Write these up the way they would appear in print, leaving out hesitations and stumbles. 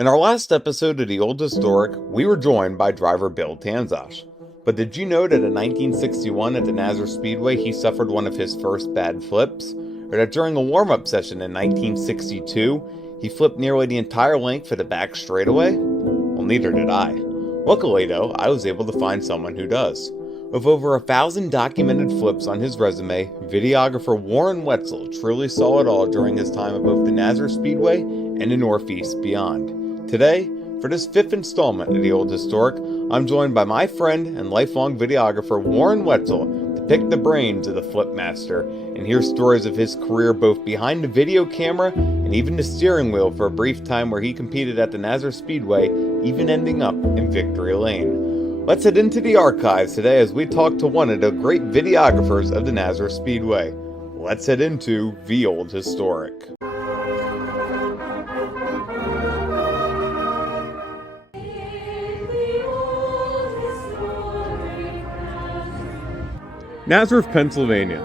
In our last episode of The Old Historic, we were joined by driver Bill Tanzosh. But did you know that in 1961 at the Nazareth Speedway he suffered one of his first bad flips? Or that during a warm-up session in 1962, he flipped nearly the entire length of the back straightaway? Well, neither did I. Luckily though, I was able to find someone who does. With over 1,000 documented flips on his resume, videographer Warren Wetzel truly saw it all during his time at both the Nazareth Speedway and the Northeast beyond. Today, for this fifth installment of The Old Historic, I'm joined by my friend and lifelong videographer Warren Wetzel to pick the brains of the flip master and hear stories of his career both behind the video camera and even the steering wheel for a brief time where he competed at the Nazareth Speedway, even ending up in Victory Lane. Let's head into the archives today as we talk to one of the great videographers of the Nazareth Speedway. Let's head into The Old Historic. Nazareth, Pennsylvania.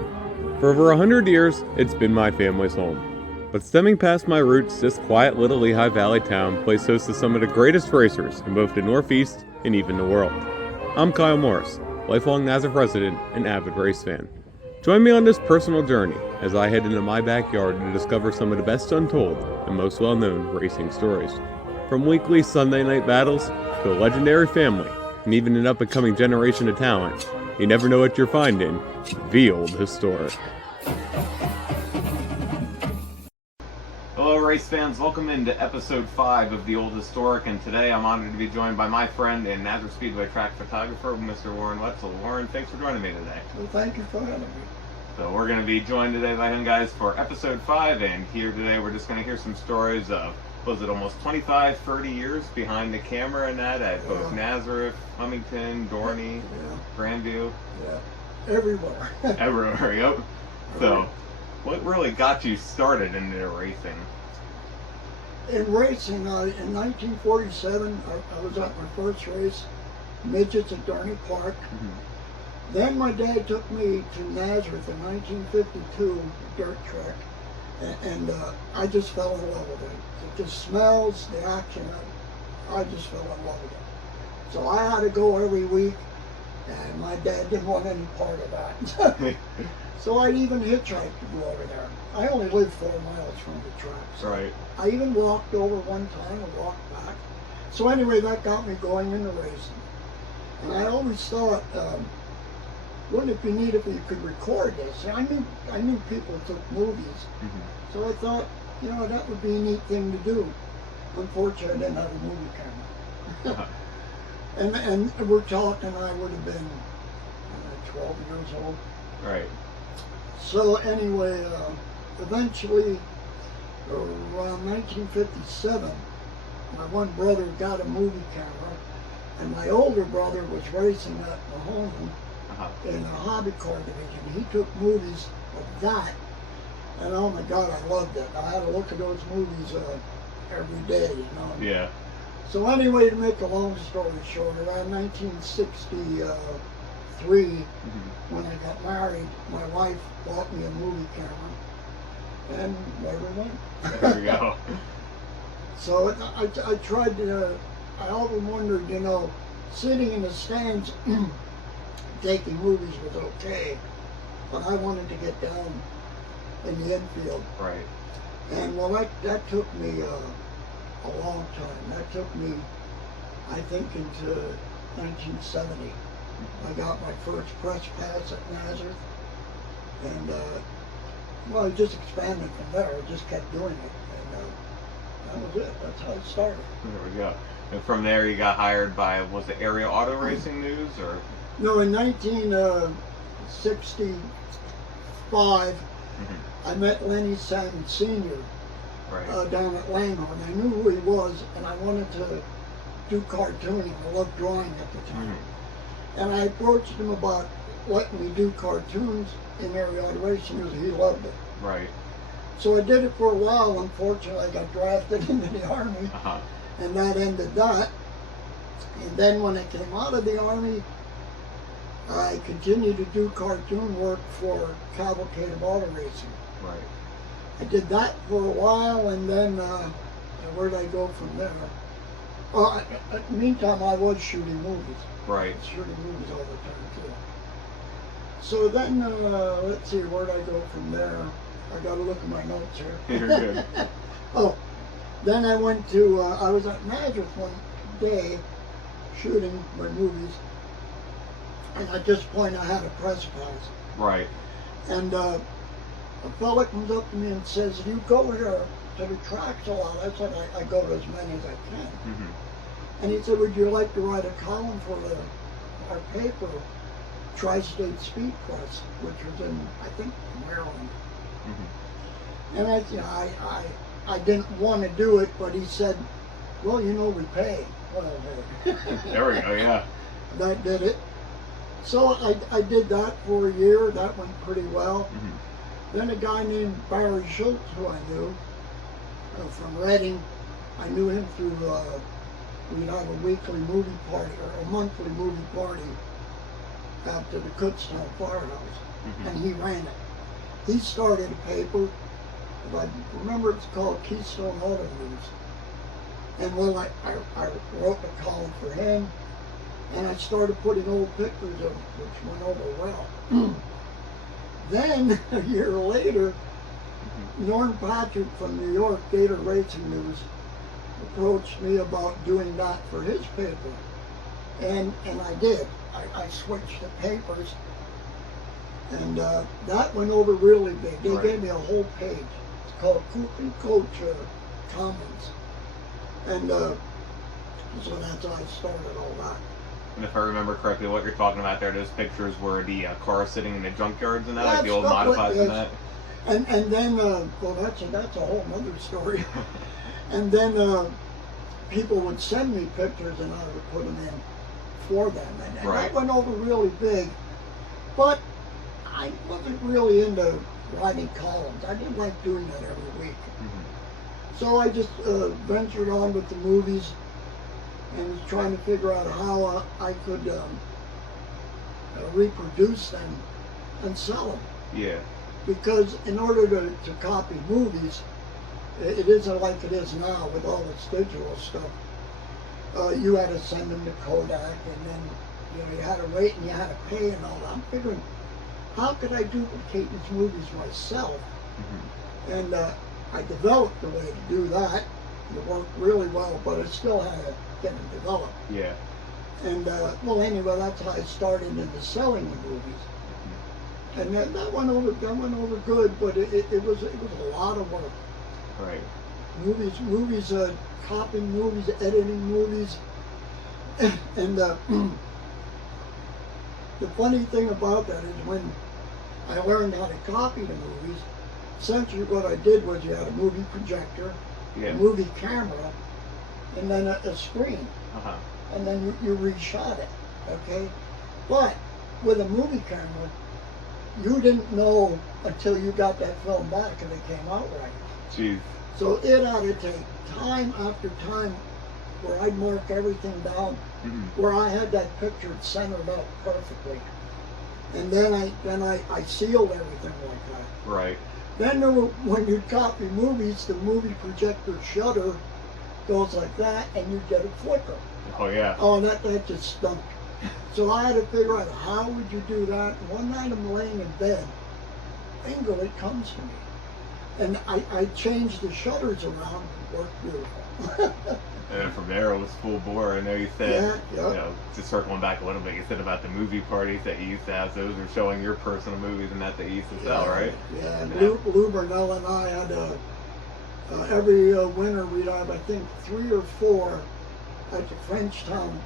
For over 100 years, it's been my family's home. But stemming past my roots, this quiet little Lehigh Valley town plays host to some of the greatest racers in both the Northeast and even the world. I'm Kyle Morris, lifelong Nazareth resident and avid race fan. Join me on this personal journey as I head into my backyard to discover some of the best untold and most well-known racing stories. From weekly Sunday night battles to a legendary family and even an up-and-coming generation of talent, you never know what you're finding. The Old Historic. Hello race fans, welcome into episode 5 of The Old Historic, and today I'm honored to be joined by my friend and Nazareth Speedway track photographer, Mr. Warren Wetzel. Warren, thanks for joining me today. Well, thank you for having me. So we're going to be joined today by him guys for episode 5, and here today we're just going to hear some stories of, was it almost 25, 30 years behind the camera and that at both Nazareth, Flemington, Dorney, Grandview? Yeah, everywhere. Everywhere, yep. So, what really got you started into racing? In racing, in 1947, I was at my first race, midgets at Dorney Park. Then my dad took me to Nazareth in 1952, dirt track, and I just fell in love with it. It just smells, the action, I just fell in love with it. So I had to go every week, and my dad didn't want any part of that. So I even hitchhiked to go over there. I only lived 4 miles from the track. So right. I even walked over one time and walked back. So anyway, that got me going into racing. And I always thought, wouldn't it be neat if you could record this? I knew people took movies. So I thought, you know, that would be a neat thing to do. Unfortunately, I didn't have a movie camera. And we're talking, I would have been 12 years old. Right. So anyway, eventually, around 1957, my one brother got a movie camera, and my older brother was racing at Mahoney in a hobby car division. He took movies of that, and oh my God, I loved it. I had to look at those movies every day, you know. Yeah. So anyway, to make a long story short, around 1963, when I got married, my wife bought me a movie camera, and there we went. There we go. So I tried to, I often wondered, you know, sitting in the stands taking movies was okay, but I wanted to get down in the infield. Right. And well, that took me a long time. That took me, I think, into 1970. I got my first press pass at Nazareth, and well, I just expanded from there. I just kept doing it, and that was it. That's how it started. There we go. And from there, you got hired by, was it Area Auto Racing News, or? No, in 1965, I met Lenny Salmon Sr. Down at Langhorne. I knew who he was, and I wanted to do cartooning. I loved drawing at the time. And I approached him about letting me do cartoons in area auto racing because he loved it. Right. So I did it for a while. Unfortunately, I got drafted into the Army, and that ended that. And then when I came out of the Army, I continued to do cartoon work for Cavalcade of Auto Racing. Right. I did that for a while, and then where did I go from there? Meantime, I was shooting movies. Right. Shooting movies all the time too. So then, let's see, where'd I go from there? I got to look at my notes here. You're good. Oh, then I went to, I was at Nazareth one day shooting my movies, and at this point I had a press pass. Right. And a fella comes up to me and says, "You go here to the tracks a lot." I said, I go to as many as I can. Mm-hmm. And he said, "Would you like to write a column for our paper, Tri-State Speed Press," which was in, I think, Maryland. Mm-hmm. And I didn't want to do it, but he said, "Well, you know, we pay." Well, There we go, yeah. that did it. So I did that for a year. That went pretty well. Mm-hmm. Then a guy named Barry Schultz, who I knew from Reading, I knew him through, we'd have a weekly movie party, or a monthly movie party after the Kutztown Firehouse, Mm-hmm. and he ran it. He started a paper, if I remember it's called Keystone Auto News. And well, I wrote a column for him, and I started putting old pictures of him, which went over well. Then, a year later, Norm Patrick from New York, Gator Racing News, approached me about doing that for his paper. And I did. I switched the papers, and that went over really big. They gave me a whole page. It's called Coop and Coach Comments. And so that's how I started all that. And if I remember correctly, what you're talking about there, those pictures were the cars sitting in the junkyards and that, like the old modifieds and that. And then, well, that's a whole other story. And then people would send me pictures, and I would put them in for them, and that went over really big. But I wasn't really into writing columns. I didn't like doing that every week. Mm-hmm. So I just ventured on with the movies and was trying to figure out how I could reproduce them and sell them. Yeah. Because in order to copy movies, it isn't like it is now with all this digital stuff. You had to send them to Kodak, and then you had to wait and you had to pay and all that. I'm figuring, how could I duplicate these movies myself? Mm-hmm. And I developed a way to do that. It worked really well, but it still had to get them developed. Yeah. And well, anyway, that's how I started into selling the movies. And that went over good, but it was a lot of work. Right. Movies, copying movies, editing movies, and the funny thing about that is when I learned how to copy the movies, essentially what I did was you had a movie projector, a movie camera, and then a screen, and then you reshot it, okay? But with a movie camera, you didn't know until you got that film back and it came out right. Jeez. So it had to take time after time where I'd mark everything down, where I had that picture centered up perfectly. And then I sealed everything like that. Right. Then when you copy movies, the movie projector shutter goes like that, and you get a flicker. Oh yeah. Oh, that just stunk. So I had to figure out how would you do that. One night I'm laying in bed, bingo, it comes to me. And I changed the shutters around, it worked beautiful. And then from there it was full bore. I know you said, you know, just circling back a little bit, you said about the movie parties that you used to have. Those are showing your personal movies and that you used to sell, right? Yeah, Lou Burnell and I had every winter we'd have, I think, 3 or 4 at the Frenchtown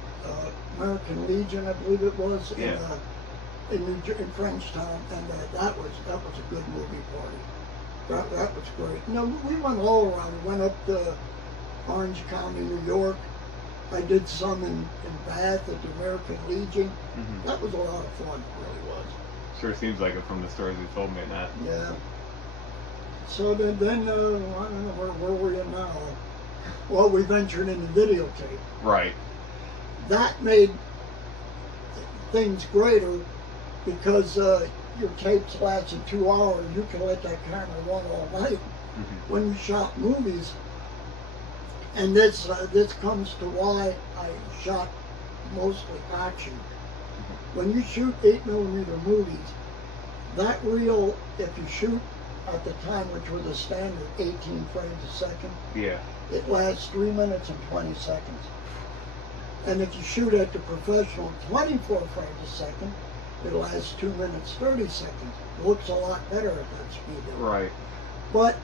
American Legion, I believe it was, in Frenchtown, and that was a good movie party. That was great. No, we went all around. We went up to Orange County, New York. I did some in Bath at the American Legion. That was a lot of fun, it really was. Sure seems like it from the stories you told me and that. Yeah. So then I don't know, where were you now? Well, we ventured into videotape. Right. That made things greater because your tapes lasted 2 hours. You can let that camera run all night. When you shot movies, And this comes to why I shot mostly action. When you shoot 8mm movies, that reel, if you shoot at the time, which was a standard 18 frames a second, Yeah. it lasts 3 minutes and 20 seconds. And if you shoot at the professional 24 frames a second, it lasts 2 minutes 30 seconds. It looks a lot better at that speed. Right. But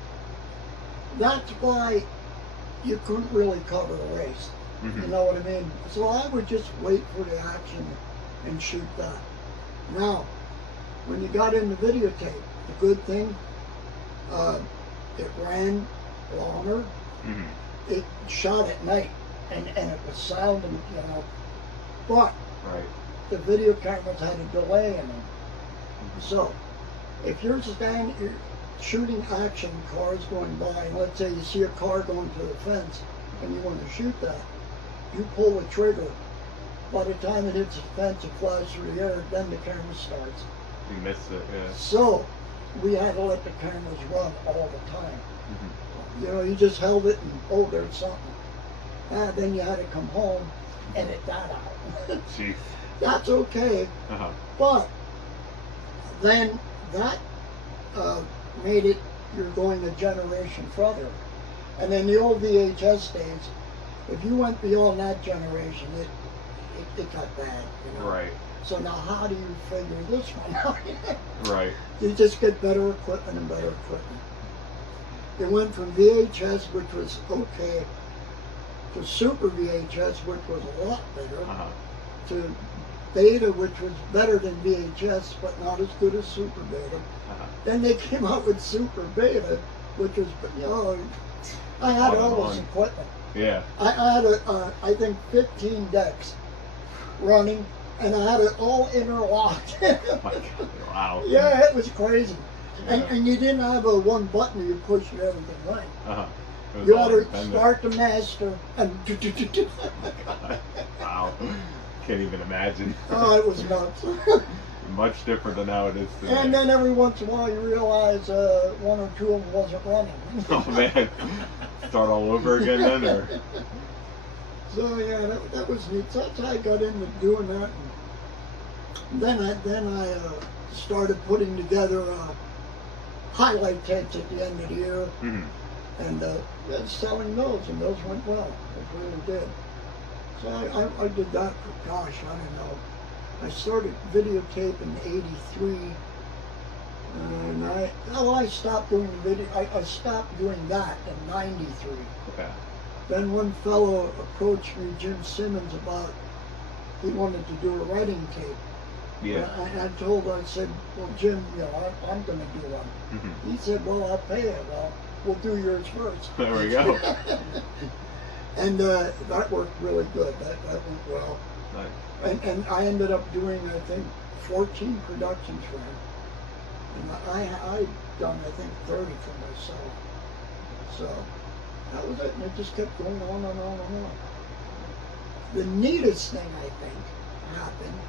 that's why you couldn't really cover the race. Mm-hmm. You know what I mean? So I would just wait for the action and shoot that. Now, when you got into videotape, the good thing, it ran longer. Mm-hmm. It shot at night, and it was sounding, you know. But Right. the video cameras had a delay in them. Mm-hmm. So, if you're shooting action, cars going by, and let's say you see a car going to the fence, and you want to shoot that, you pull the trigger. By the time it hits the fence, it flies through the air, then the camera starts. You missed it, yeah. So, we had to let the cameras run all the time. Mm-hmm. You know, you just held it and, oh, there's something. And then you had to come home, edit that out. Jeez. That's okay, Uh-huh. but then that made it, you're going a generation further. And in the old VHS days, if you went beyond that generation, it got bad. You know? Right. So now how do you figure this one out? Right. You just get better equipment and better equipment. It went from VHS, which was okay, to Super VHS, which was a lot better, Uh-huh. to Beta, which was better than VHS, but not as good as Super Beta. Uh-huh. Then they came out with Super Beta, which was, you know, I had all this equipment. Yeah. I had, I think, 15 decks running, and I had it all interlocked. Oh my God. Wow. Yeah, it was crazy. Yeah. And you didn't have a one button you push and everything right. Uh-huh. It was You all ought to independent. start the master and God. Wow. Can't even imagine. oh, it was nuts. Much different than how it is today. And then every once in a while you realize one or two of them wasn't running. Oh man. Start all over again then, or? So yeah, that was neat. So that's how I got into doing that. And then I started putting together highlight tapes at the end of the year, Mm-hmm. and selling those, and those went well. They really did. So I did that for, gosh, I don't know. I started videotape in '83, and I stopped doing video. I stopped doing that in '93. Okay. Then one fellow approached me, Jim Simmons, about he wanted to do a writing tape. Yeah. And I said, well, Jim, you know, I'm going to do one. Mm-hmm. He said, well, I'll pay it. Well, we'll do yours first. There we go. And that worked really good. That went well. Nice. And I ended up doing, I think, 14 productions for him. And I done, I think, 30 for myself. So that was it. And it just kept going on and on and on. The neatest thing, I think, happened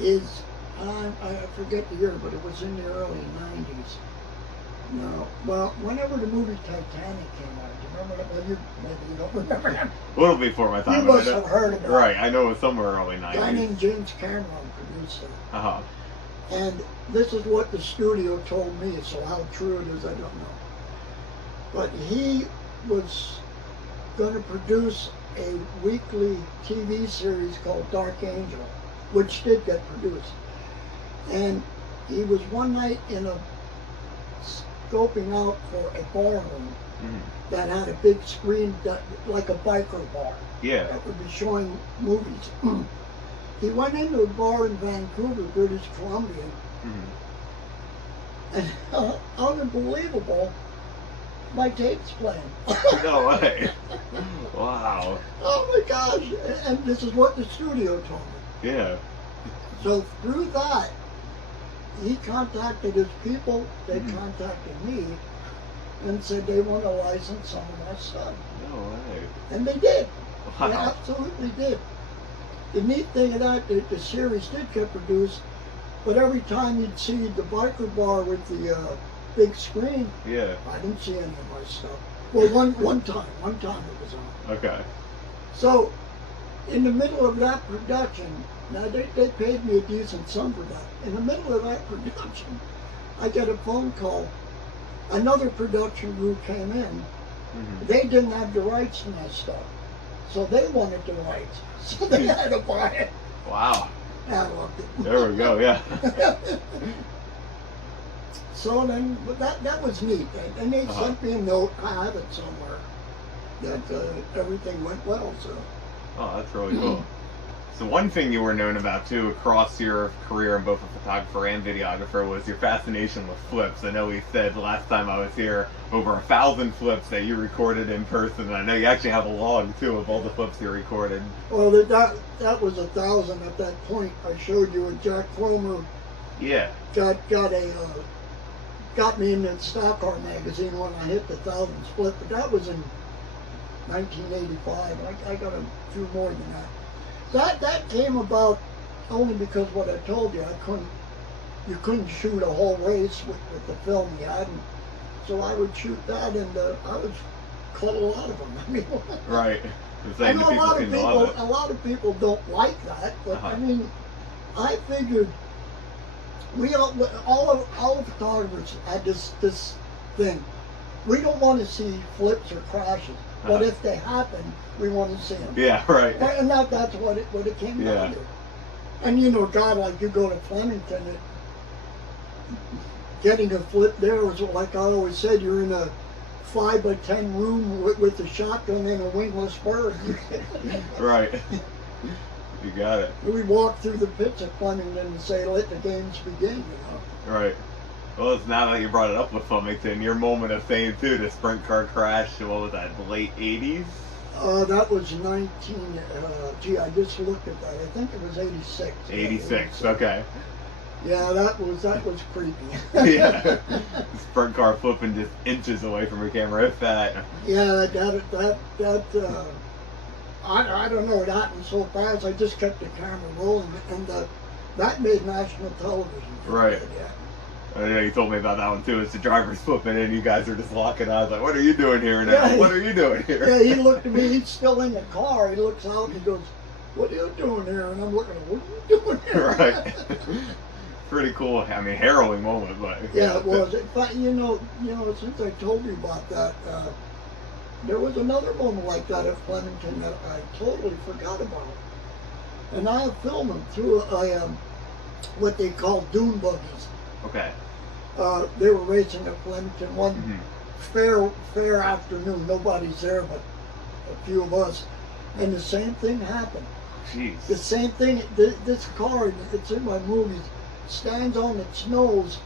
is, I forget the year, but it was in the early 90s. No, well, whenever the movie Titanic came out, do you remember that? Well, maybe you don't remember that. A little before my time. You must have heard about it. Right, I know it was somewhere early A 90s. guy named James Cameron produced it. Uh-huh. And this is what the studio told me, so how true it is, I don't know. But he was going to produce a weekly TV series called Dark Angel, which did get produced. And he was one night in a scoping out for a bar room that had a big screen like a biker bar. Yeah. That would be showing movies. He went into a bar in Vancouver, British Columbia, Mm-hmm. and unbelievable, my tape's playing. No way. Wow. Oh my gosh! And this is what the studio told me. Yeah. So through that, he contacted his people, they contacted me, and said they want to license some of my stuff. No way. And they did. Wow. They absolutely did. The neat thing of that, the series did get produced, but every time you'd see the biker bar with the big screen, Yeah. I didn't see any of my stuff. Well, one time it was on. Okay. So, in the middle of that production, now they paid me a decent sum for that. In the middle of that production, I get a phone call. Another production crew came in. They didn't have the rights to my stuff, so they wanted the rights. So they had to buy it. Wow. I loved it. There we go. Yeah. So then, but that was neat. And they sent me a note. I have it somewhere that everything went well. So. Oh, that's really cool. So one thing you were known about too across your career in both a photographer and videographer was your fascination with flips. I know we said last time I was here over 1,000 flips that you recorded in person. And I know you actually have a log too of all the flips you recorded. Well, that was 1,000 at that point. I showed you a Jack Cromer. Yeah. Got me in the Stock Car magazine when I hit the 1,000 split, but that was in 1985. I got a few more than that. That came about only because what I told you, you couldn't shoot a whole race with the film you had, and so I would shoot that, and I would cut a lot of them. I mean, right. I know a lot of people don't like that, but I mean, I figured all the photographers had this thing. We don't want to see flips or crashes, but if they happen, we want to see them. Yeah, right. And that's what it came down to. And you know, God, like you go to Flemington, getting a flip there was like I always said, you're in a 5x10 room with a shotgun and a wingless bird. Right. You got it. We walk through the pits at Flemington and say, let the games begin, you know. Right. Well, it's now that you brought it up with Flemington, your moment of fame too, the sprint car crash, what was that, the late 80s? That was I just looked at that. I think it was 86. 86, okay. Yeah, that was creepy. Yeah. Sprint car flipping just inches away from your camera, if that. Yeah, I don't know, it happened so fast. I just kept the camera rolling, and that made national television. Right. Yeah. I know you told me about that one too. It's the driver's flipping in, you guys are just locking eyes like, what are you doing here now? Yeah, what are you doing here? Yeah, he looked at me, he's still in the car. He looks out and he goes, what are you doing here? And I'm looking, what are you doing here? Right. Pretty cool, I mean, harrowing moment, but. Yeah, it was. In fact, you know, since I told you about that, there was another moment like that at Flemington that I totally forgot about. And I filmed them through what they call dune buggies. Okay. They were racing at Flemington one fair afternoon. Nobody's there but a few of us. And the same thing happened. Jeez. The same thing, this car, it's in my movies, stands on its nose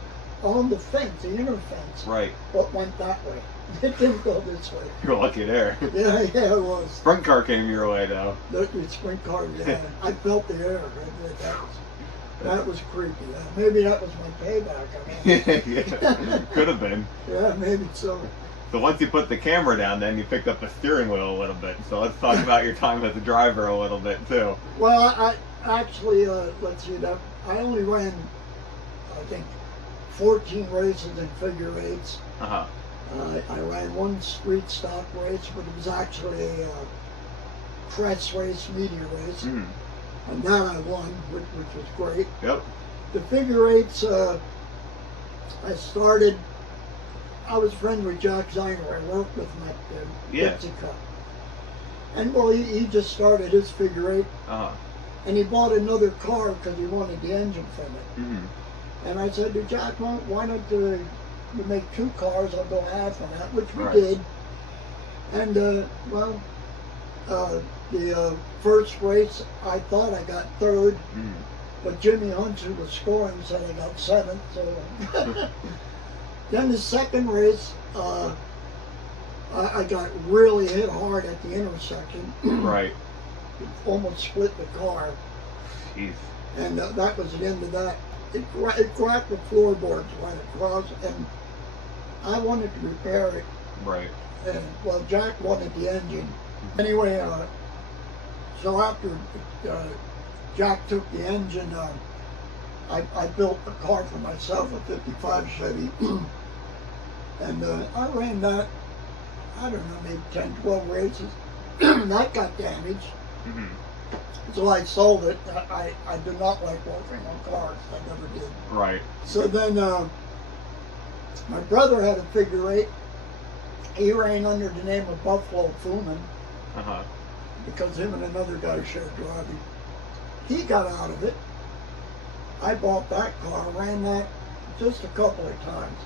on the fence, the inner fence. Right. But went that way. It didn't go this way. You're lucky there. Yeah, it was. Sprint car came your way though. The sprint car, yeah. I felt the air. That was creepy. Maybe that was my payback. I mean. Yeah, could have been. Yeah, maybe so. So once you put the camera down, then you picked up the steering wheel a little bit. So let's talk about your time as a driver a little bit too. Well, I actually, let's see, I only ran, I think, 14 races in figure eights. I ran one street stock race, but it was actually a press race, media race. And that I won, which was great. Yep. The figure eights, I was friends with Jack Zeiner. I worked with him at Pepsi Cup. And well, he just started his figure eight. And he bought another car because he wanted the engine from it. And I said to Jack, why don't you make two cars? I'll go half on that, which we did. And the first race, I thought I got third, but Jimmy Hunt, who was scoring, said I got seventh. So then the second race, I got really hit hard at the intersection. Right. Almost split the car. Jeez. And that was the end of that. It cracked the floorboards right across, and I wanted to repair it. Right. And well, Jack wanted the engine. Anyway, so after Jack took the engine, I built a car for myself, a 55 Chevy, and I ran that. I don't know, maybe 10, 12 races. That got damaged. Mm-hmm. So I sold it. I did not like working on cars. I never did. Right. So then my brother had a figure eight. He ran under the name of Buffalo Fuman Uh-huh. because him and another guy shared driving. He got out of it. I bought that car, ran that just a couple of times.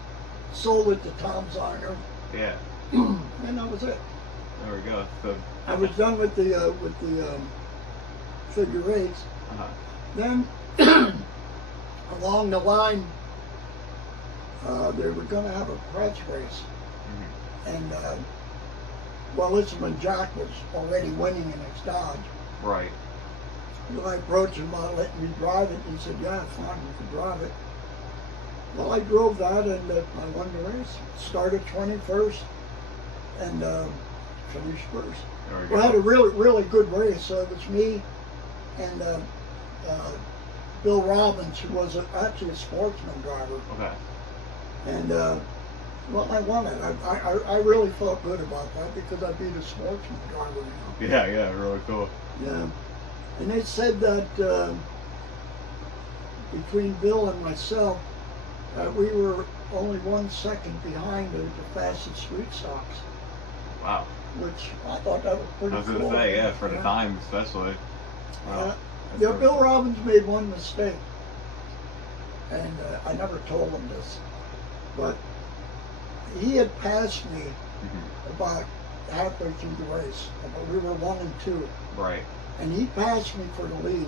Sold it to Tom Ziner. Yeah. And that was it. There we go. So, I was done with the figure eights. uh-huh. Then along the line, they were going to have a press race, Mm-hmm. and well, this is when Jack was already winning in his Dodge. Right. So I approached him about letting me drive it. He said, "Yeah, fine, you can drive it." Well, I drove that, and I won the race. Started 21st, and finished first. There we go. We had a really good race. So it was me and Bill Robbins, who was actually a sportsman driver. Okay. And well, I won it. I really felt good about that because I beat a sportsman driver. You know? Yeah, really cool. Yeah. And they said that between Bill and myself, we were only 1 second behind the fastest street stocks, Wow. which I thought that was pretty I was cool. gonna say, yeah, for the time especially. Wow. That's Yeah, really Bill cool. Robbins made one mistake, and I never told him this, but he had passed me Mhm. about halfway through the race. We were 1 and 2, Right. and he passed me for the lead.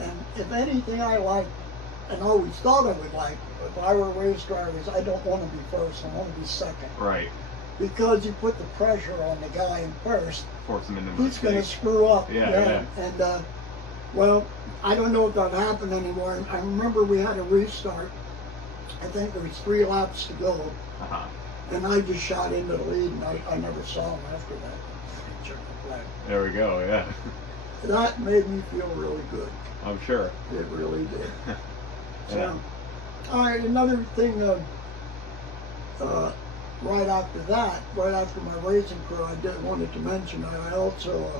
And if anything I liked, and always thought I would like, if I were a race driver, is I don't want to be first, I want to be second. Right. Because you put the pressure on the guy in first, Force them into he's going to mistakes. screw up. Yeah. And well, I don't know if that happened anymore. I remember we had a restart. I think there was 3 laps to go, Uh-huh. and I just shot into the lead, and I never saw him after that. Check the flag. There we go, yeah. That made me feel really good. I'm sure. It really did. So, Yeah. all right, another thing. Right after that, right after my racing career, I wanted to mention I also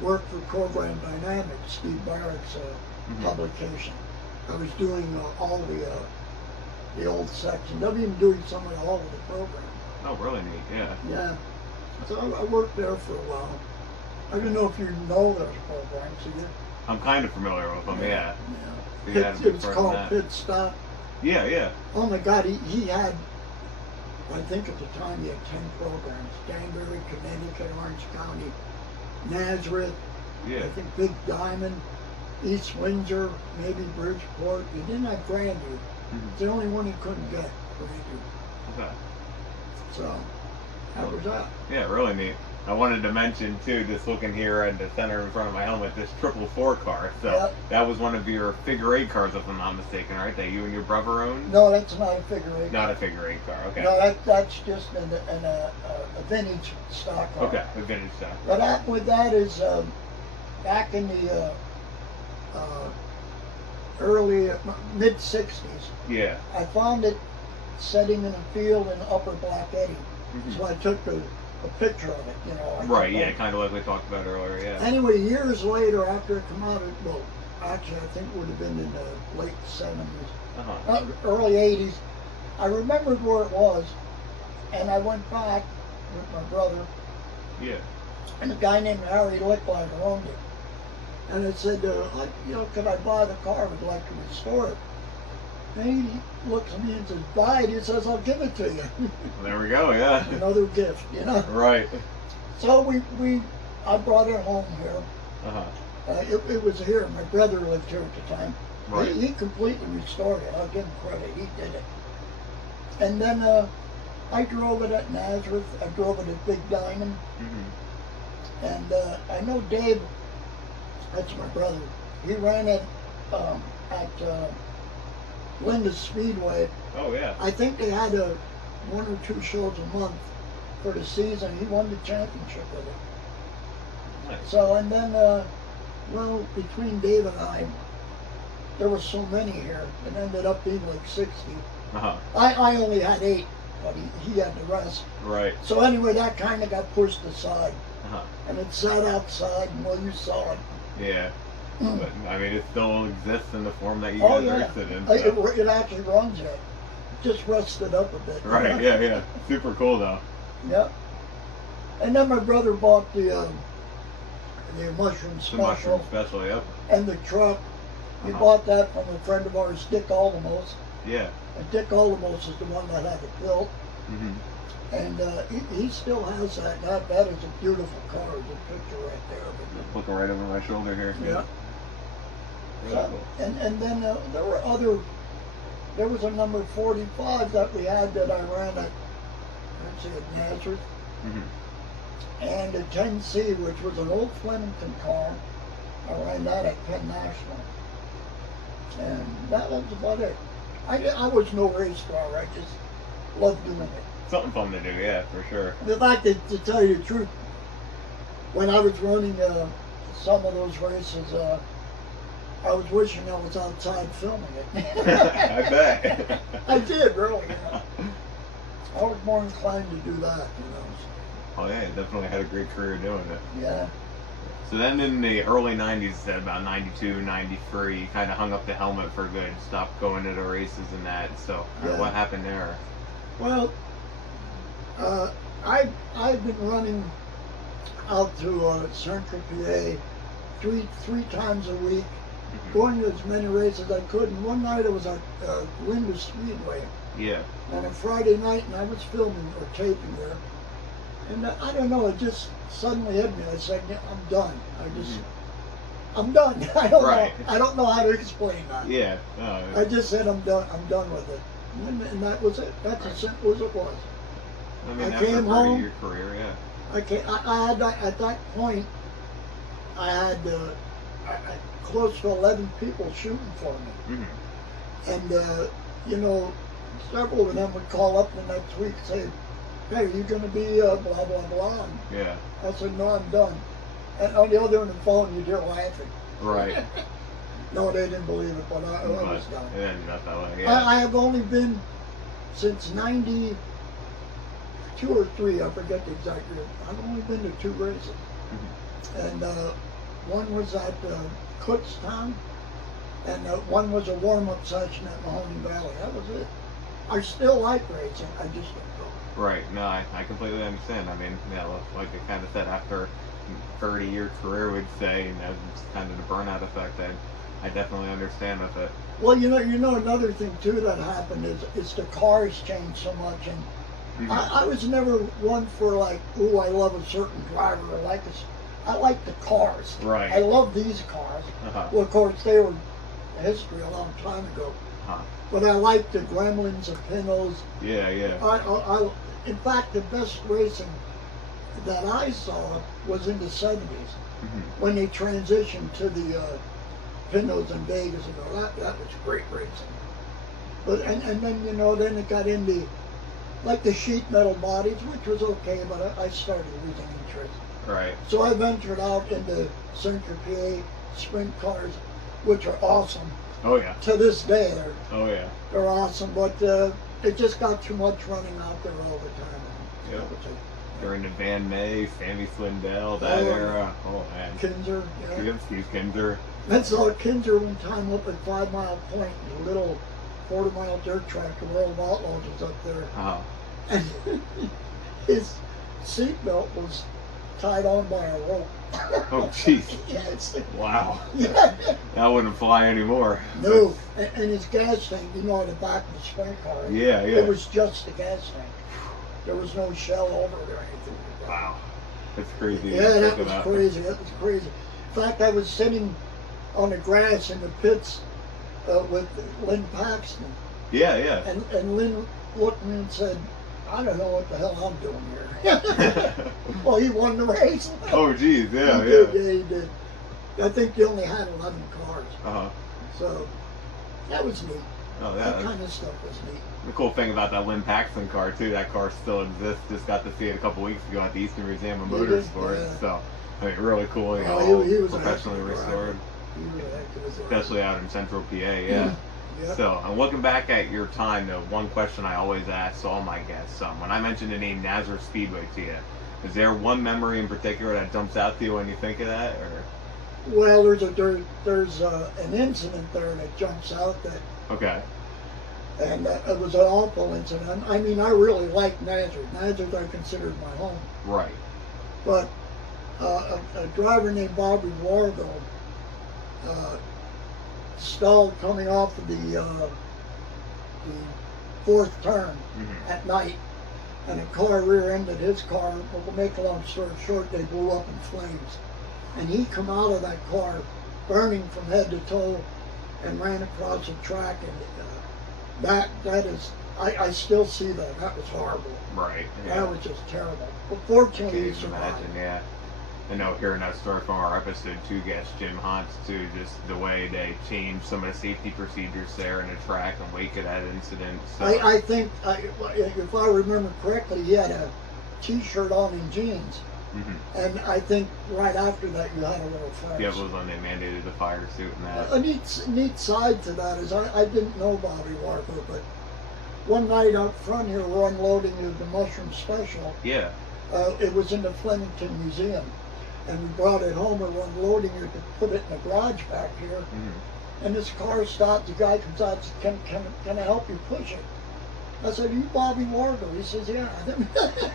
worked for Program Dynamics, Steve Barrett's Mhm. publication. I was doing all the old sections. I'm even doing all of the programs. Oh, really neat, yeah. Yeah. So I worked there for a while. I don't know if you know those programs, so you. I'm kind of familiar with them, yeah. So you Pit, had a it big was part in called that. Pit Stop. Yeah. Oh my God, he had, I think at the time he had 10 programs. Danbury, Connecticut, Orange County, Nazareth, Yeah. I think Big Diamond, East Windsor, maybe Bridgeport. He didn't have Grandview. Mhm. It's the only one he couldn't get, Grandview. Okay. So, that was that. Yeah, really neat. I wanted to mention too, just looking here at the center in front of my helmet, this 444 car. So Yep. that was one of your figure 8 cars, if I'm not mistaken, right? That you and your brother owned? No, that's not a figure eight. Not a figure 8 car. Okay. No, that's just a vintage stock car. Okay, the vintage stuff. What happened with that is back in the early, mid-60s, Yeah. I found it setting in a field in Upper Black Eddy. Mhm. So I took a picture of it, you know. I Right. took Yeah. that. Kind of like we talked about earlier. Yeah. Anyway, years later, after it came out, well, actually, I think it would have been in the late 70s, Uh-huh. early 80s. I remembered where it was, and I went back with my brother, Yeah. and a guy named Harry Licklider owned it. And I said, could I buy the car? I would like to restore it. And he looks at me and says, buy it. He says, I'll give it to you. Well, there we go. Yeah. Another gift, you know. Right. So I brought it home here. Uh-huh. It was here. My brother lived here at the time. Right. He completely restored it. I'll give him credit. He did it. And then I drove it at Nazareth. I drove it at Big Diamond. Mm-hmm. And I know Dave, that's my brother, he ran it at Linda Speedway. Oh, yeah. I think they had 1 or 2 shows a month for the season. He won the championship with it. Nice. So, and then, well, between Dave and I, there were so many here. It ended up being like 60. Uh-huh. I only had 8. but he had the rest. Right. So anyway, that kind of got pushed aside, Uh-huh. and it sat outside, and well, you saw it. Yeah. But I mean, it still exists in the form that you Oh guys yeah, raced it in. So. it actually runs yet. Just rusted up a bit. Right. Yeah. Yeah. Super cool though. Yep. And then my brother bought the mushroom The special mushroom special. Yep. and the truck. He Uh-huh. bought that from a friend of ours, Dick Alamos. Yeah. And Dick Alamos is the one that had it built. Mhm. And he still has that. That is a beautiful car. There's a picture right there. Just looking right over my shoulder here. Yeah. Really cool. And then there were other. There was a number 45 that we had that I ran at. Let's see, at Nazareth. Mhm. And a 10C, which was an old Flemington car. I ran that at Penn National. And that was about it. I was no race car. I just loved doing it. Something fun to do, yeah, for sure. The fact that, to tell you the truth, when I was running some of those races, I was wishing I was outside filming it. I bet. I did, really. I was more inclined to do that, Oh yeah, you definitely had a great career doing it. Yeah. So then in the early 90s, at about 92, 93, you kind of hung up the helmet for good, stopped going to the races and that. So Yeah. what happened there? Well, I've been running out to Rinker, PA, three times a week, going to as many races as I could. And one night it was at Rinker Speedway Yeah. on a Friday night, and I was filming or taping there. And I don't know, it just suddenly hit me. I said, yeah, I'm done. I'm done. Right. I don't know how to explain that. Yeah. I just said I'm done. I'm done with it, and that was it. That's as simple as it was. I mean, I after came home. your career, yeah. I had at that point, I had close to 11 people shooting for me, and you know, several of them would call up the next week and say, "Hey, are you going to be blah blah blah?" And Yeah. I said, "No, I'm done." And on the other end of the phone, you'd hear laughing. Right. No, they didn't believe it, but I was done. It ended up that way, yeah. I have only been since 92 or 3, I forget the exact year. I've only been to 2 races. And one was at Kutztown, and one was a warm-up session at Mahoney Valley. That was it. I still like racing, I just don't go. Right. No, I completely understand. I mean, yeah, like I kind of said, after 30-year career, we'd say, you know, it's kind of the burnout effect. I definitely understand with it. Well, you know, another thing too that happened is the cars changed so much, and I was never one for like, ooh, I love a certain driver. I like the cars. Right. I love these cars. Well, of course, they were history a long time ago. But I like the Gremlins, the Pintos. Yeah, yeah. In fact, the best racing that I saw was in the 70s when they transitioned to the Pintos in Vegas. And all that was great racing. But and then, you know, then it got into like the sheet metal bodies, which was okay, but I started losing interest. Right. So I ventured out into Rinker, PA sprint cars, which are awesome. Oh yeah. To this day, they're awesome, but it just got too much running out there all the time. Yep. During the Van May, Sammy Swindell, that era. Oh man. Kinzer, yeah. Yep, Steve Kinzer. I saw Kinzer one time up at 5 Mile Point, a little quarter-mile dirt track, the World of Outlaws was up there. And his seatbelt was tied on by a rope. Oh, jeez. Yeah, wow. Yeah. That wouldn't fly anymore. No, and his gas tank, you know, at the back of the sprint car. Yeah. It was just the gas tank. There was no shell over it or anything like that. Wow. That's crazy. Yeah, that was crazy. That was crazy. In fact, I was sitting on the grass in the pits with Lynn Paxton. Yeah. And Lynn looked at me and said, I don't know what the hell I'm doing here. Well, he won the race. Oh, geez, yeah. Yeah, he did. I think they only had 11 cars. So, that was neat. Oh, yeah. That kind of stuff was neat. The cool thing about that Lynn Paxton car, too, that car still exists. Just got to see it a couple weeks ago at the Eastern Museum of Motorsports. Yeah. So, I mean, really cool. You Oh, know, he was professionally restored. He was a heck of a driver. Especially out in central PA, yeah. Yep. So, I'm looking back at your time, the one question I always ask all my guests, when I mention the name Nazareth Speedway to you, is there one memory in particular that jumps out to you when you think of that? Or? Well, there's an incident there that jumps out that. Okay. And it was an awful incident. I mean, I really liked Nazareth. Nazareth I considered my home. Right. But a driver named Bobby Warville stalled coming off of the fourth turn at night, and a car rear-ended his car. Well, to make a long story short, they blew up in flames. And he come out of that car burning from head to toe and ran across the track, and that is, I still see that. That was horrible. Right. Yeah. That was just terrible. But fortunately, he Can't even survived. imagine, yeah. I know hearing that story from our episode 2 guest, Jim Hunt, too, just the way they changed some of the safety procedures there in the track in wake of that incident. So. I think, if I remember correctly, he had a t-shirt on and jeans. And I think right after that you had a little fire. Yeah, it was when they mandated the fire suit and that. A neat side to that is I didn't know Bobby Warford, but one night out front here we're unloading the Mushroom Special. Yeah. It was in the Flemington Museum, and we brought it home and we're unloading it to put it in the garage back here. And this car stopped. The guy comes out and says, can I help you push it? I said, you Bobby Wargo? He says, yeah.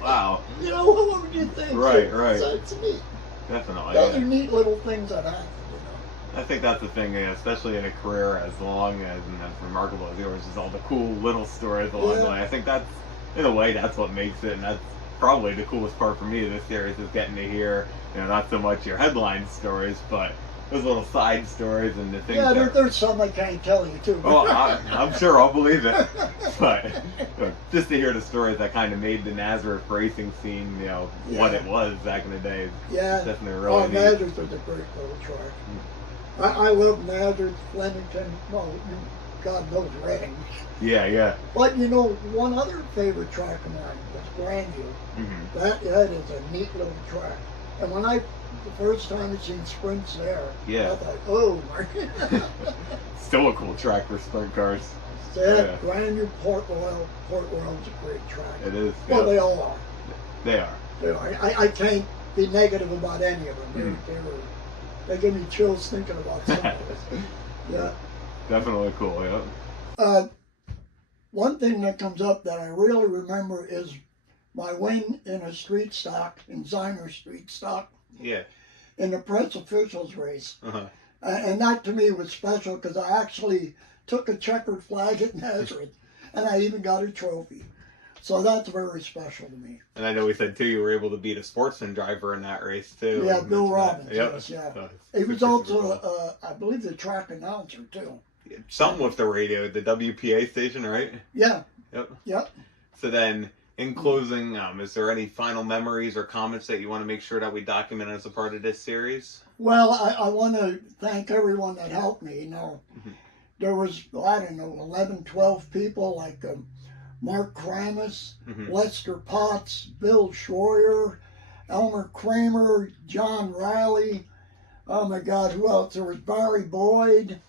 Wow. You know, what would you think? Right, right. So it's neat. Definitely. Those are neat little things that happen, you know. I think that's the thing, especially in a career as long as and as remarkable as yours, is all the cool little stories along the way. I think that's, in a way, that's what makes it, and that's probably the coolest part for me of this series, is getting to hear, not so much your headline stories, but those little side stories and the things. Yeah, there's some I can't tell you too. Well, I'm sure I'll believe it. But just to hear the stories that kind of made the Nazareth racing scene, what it was back in the day, it's definitely really neat. Nazareth was a great little track. I love Nazareth, Flemington. Well, God knows Reading. Yeah, yeah. But one other favorite track of mine was Grandview. That is a neat little track. And when the first time I seen sprints there, I thought, oh my. Still a cool track for sprint cars. Grandview, Port Royal. Port Royal's a great track. It is. Well, they all are. They are. They are. I can't be negative about any of them. They give me chills thinking about some of this. Yeah. Definitely cool, yeah. One thing that comes up that I really remember is my win in a street stock, in Ziner street stock. Yeah. In the press officials race. And that to me was special because I actually took a checkered flag at Nazareth and I even got a trophy. So that's very special to me. And I know we said too, you were able to beat a sportsman driver in that race too. Yeah, Bill Robbins. Yep. Yes, yeah. So he was also, I believe, the track announcer too. Something with the radio, the WPA station, right? Yeah. Yep. Yep. So then, in closing, is there any final memories or comments that you want to make sure that we document as a part of this series? Well, I want to thank everyone that helped me. There was, I don't know, 11, 12 people like Mark Kramus, Lester Potts, Bill Schroyer, Elmer Kramer, John Riley. Oh my God, who else? There was Barry Boyd,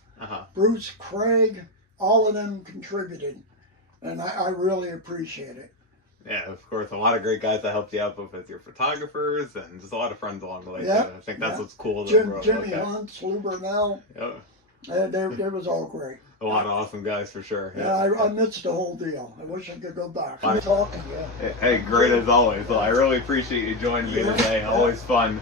Bruce Craig. All of them contributed, and I really appreciate it. Yeah, of course, a lot of great guys that helped you out with your photographers and just a lot of friends along the way. Yeah, too. I think that's what's cool. Jimmy Hunt, Lou Burnell. Yep. They was all great. A lot of awesome guys for sure. Yeah, I missed the whole deal. I wish I could go back. I'm talking to you. Hey, great as always. Well, I really appreciate you joining me today. Always fun.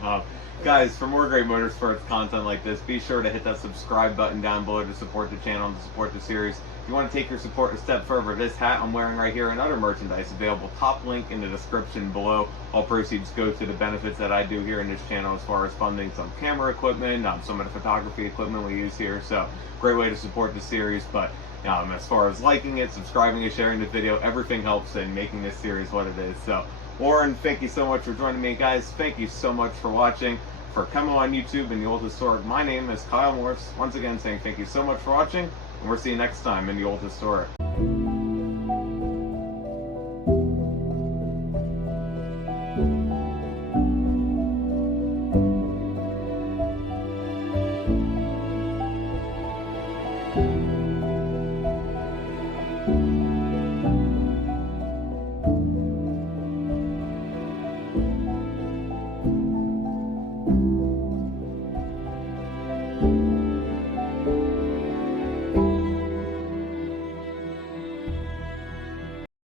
Guys, for more great motorsports content like this, be sure to hit that subscribe button down below to support the channel and to support the series. If you want to take your support a step further, this hat I'm wearing right here and other merchandise available, top link in the description below. All proceeds go to the benefits that I do here in this channel as far as funding some camera equipment, some of the photography equipment we use here. So, great way to support the series. But as far as liking it, subscribing and sharing the video, everything helps in making this series what it is. So, Warren, thank you so much for joining me, guys. Thank you so much for watching. For Camo on YouTube and the Old Historic, my name is Kyle Morse. Once again, saying thank you so much for watching, and we'll see you next time in the Old Historic.